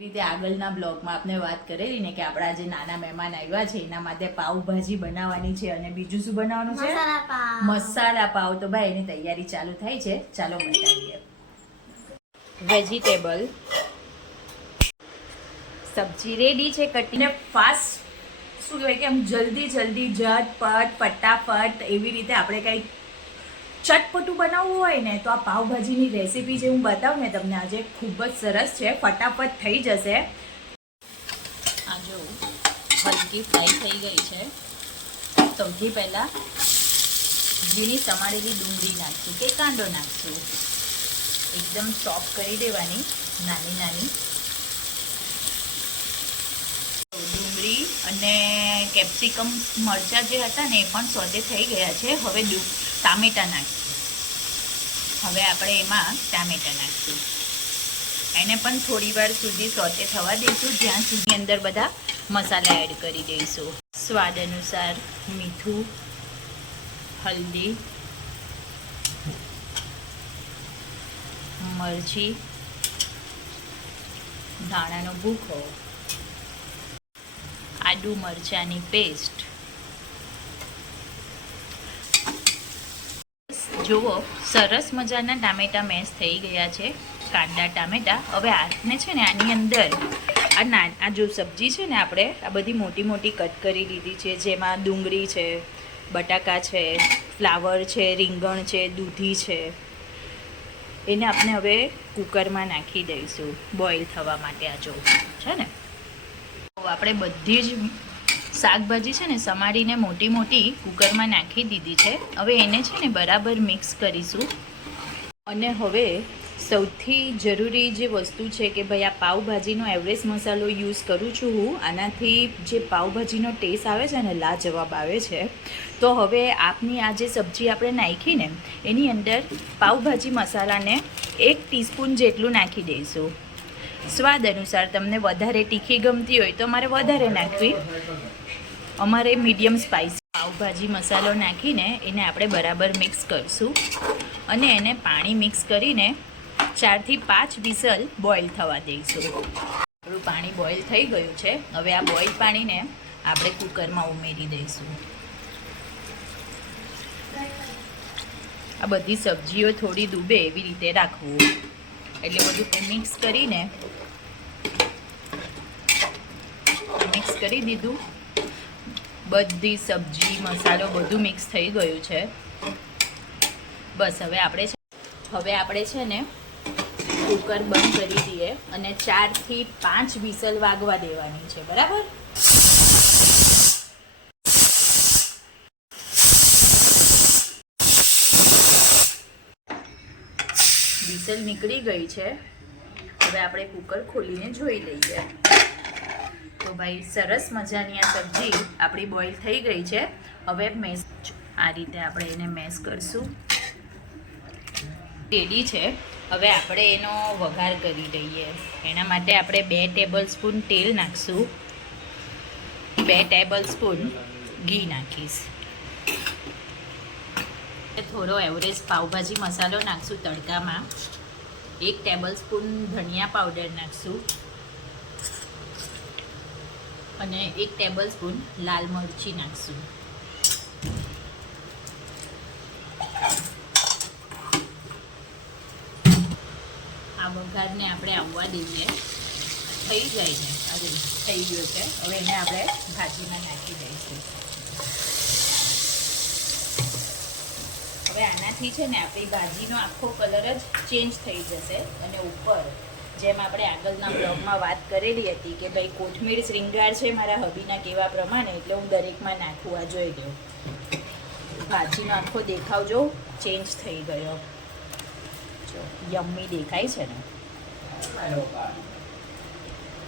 રીતે આગળના બ્લોગમાં આપણે વાત કરેલી ને કે આપણા જે નાના મહેમાન આવ્યા છે એના માટે પાવભાજી બનાવવાની છે અને બીજું શું બનાવવાનું છે? મસાલા પાવ. તો ભાઈ એની તૈયારી ચાલુ થાય છે, ચાલો બતાવીએ. વેજીટેબલ સબ્જી રેડી છે, કટીને ફાસ્ટ શું કહેવાય કે આમ જલ્દી ઝટપટ ફટાફટ એવી રીતે આપણે કંઈક ચટપટું બનાવવું હોય ને તો આ પાવભાજીની રેસીપી જે હું બતાવું ને તમને આજે ખૂબ જ સરસ છે, ફટાફટ થઈ જશે. આ જો હલકી ફ્રાય થઈ ગઈ છે. સૌથી પહેલાં ઝીણી સમારેલી ડુંગળી નાખશું કે કાંદો નાખશું, એકદમ ચોપ કરી દેવાની નાની નાની. ડુંગળી અને કેપ્સિકમ મરચાં જે હતા ને એ પણ સોતે થઈ ગયા છે. હવે ટામેટાં નાખીશું. હવે આપણે એમાં ટામેટાં નાખીશું. એને પણ થોડી વાર સુધી સોતે થવા દઈશું જ્યાં સુધી અંદર બધા મસાલા એડ કરી દઈશું. સ્વાદ અનુસાર મીઠું, હલ્દી, મરચી, ધાણાનો ભૂકો, આદુ મરચાંની પેસ્ટ. જુઓ સરસ મજાના ટામેટાં મેશ થઈ ગયા છે, કાંદા ટામેટાં. હવે આને છે ને આની અંદર આ જો સબ્જી છે ને આપણે આ બધી મોટી મોટી કટ કરી લીધી છે, જેમાં ડુંગળી છે, બટાકા છે, ફ્લાવર છે, રીંગણ છે, દૂધી છે. એને આપણે હવે કુકરમાં નાખી દઈશું બોઇલ થવા માટે. આ જો છે ને આપણે બધી જ શાકભાજી છે ને સમારીને મોટી મોટી કુકરમાં નાખી દીધી છે. હવે એને છે ને બરાબર મિક્સ કરીશું. અને હવે સૌથી જરૂરી જે વસ્તુ છે કે ભાઈ આ પાવભાજીનો એવરેસ્ટ મસાલો યુઝ કરું છું હું. આનાથી જે પાવભાજીનો ટેસ્ટ આવે છે ને લાજવાબ આવે છે. તો હવે આપની આ જે સબ્જી આપણે નાખીને એની અંદર પાવભાજી મસાલાને 1 ટીસ્પૂન જેટલું નાખી દઈશું. સ્વાદ અનુસાર તમને વધારે તીખી ગમતી હોય તો અમારે વધારે નાખવી, અમારે મીડિયમ સ્પાઇસી. પાવભાજી મસાલો નાખીને એને આપણે બરાબર મિક્સ કરીશું અને એને પાણી મિક્સ કરીને 4 થી 5 વિસલ બોઇલ થવા દઈશું. આપણું પાણી બોઇલ થઈ ગયું છે. હવે આ બોઇલ પાણીને આપણે કુકરમાં ઉમેરી દઈશું. આ બધી સબ્જીઓ થોડી ડૂબે એવી રીતે રાખવું. એટલે બધું મિક્સ કરીને મિક્સ કરી દીધું. બધી સબ્જી મસાલો બધું મિક્સ થઈ ગયું છે. બસ હવે આપણે છે ને કુકર બંધ કરી દઈએ અને 4 થી 5 વિસલ વાગવા દેવાની છે. બરાબર? વિસલ નીકળી ગઈ છે. હવે આપણે કુકર ખોલીને જોઈ લઈએ. તો ભાઈ સરસ મજાની આ સબ્જી આપણી બોઇલ થઈ ગઈ છે. હવે આ રીતે આપણે એને મેશ કરશું. રેડી છે. હવે આપણે એનો વઘાર કરી દઈએ. એના માટે આપણે 2 ટેબલ સ્પૂન તેલ નાખીશું, 2 ટેબલ સ્પૂન ઘી નાખીશ. થોડો એવરેસ્ટ પાવભાજી મસાલો નાખશું તડકામાં. 1 ટેબલ સ્પૂન ધનિયા પાવડર નાખશું અને 1 ટેબલ સ્પૂન લાલ મરચી નાખશું. આ વઘારને આપણે આવવા દઈએ. થઈ જાય ને આજે થઈ ગયો છે. હવે એને આપણે ભાજીમાં નાખી દઈશું. હવે આનાથી છે ને આપણી ભાજીનો આખો કલર જ ચેન્જ થઈ જશે. અને ઉપર જેમ આપણે આગળના બ્લોગમાં વાત કરેલી હતી કે ભાઈ કોથમીર શ્રીંગાર છે મારા હબીના કહેવા પ્રમાણે, એટલે હું દરેકમાં નાખું. આ જોઈ લો ભાજીનો આખો દેખાવ જો ચેન્જ થઈ ગયો. જો યમ્મી દેખાય છે ને.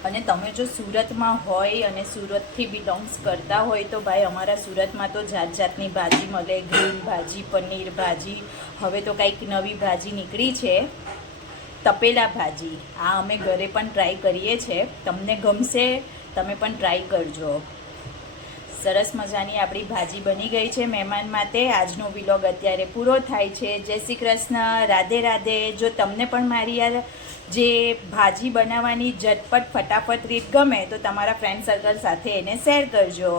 અને તમે જો સુરતમાં હોય અને સુરતથી બિલોંગ્સ કરતા હોય તો ભાઈ અમારા સુરતમાં તો જાત જાતની ભાજી મળે. ગ્રીન ભાજી, પનીર ભાજી, હવે તો કંઈક નવી ભાજી નીકળી છે તપેલા ભાજી. આ અમે ઘરે પણ ટ્રાય કરીએ છીએ. તમને ગમશે, તમે પણ ટ્રાય કરજો. સરસ મજાની આપણી ભાજી બની ગઈ છે મહેમાન માટે. આજનો વ્લોગ અત્યારે પૂરો થાય છે. જય શ્રી કૃષ્ણ, રાધે રાધે. જો તમને પણ મારી આ જે ભાજી બનાવવાની ઝટપટ ફટાફટ રીત ગમે તો તમારા ફ્રેન્ડ સર્કલ સાથે એને શેર કરજો.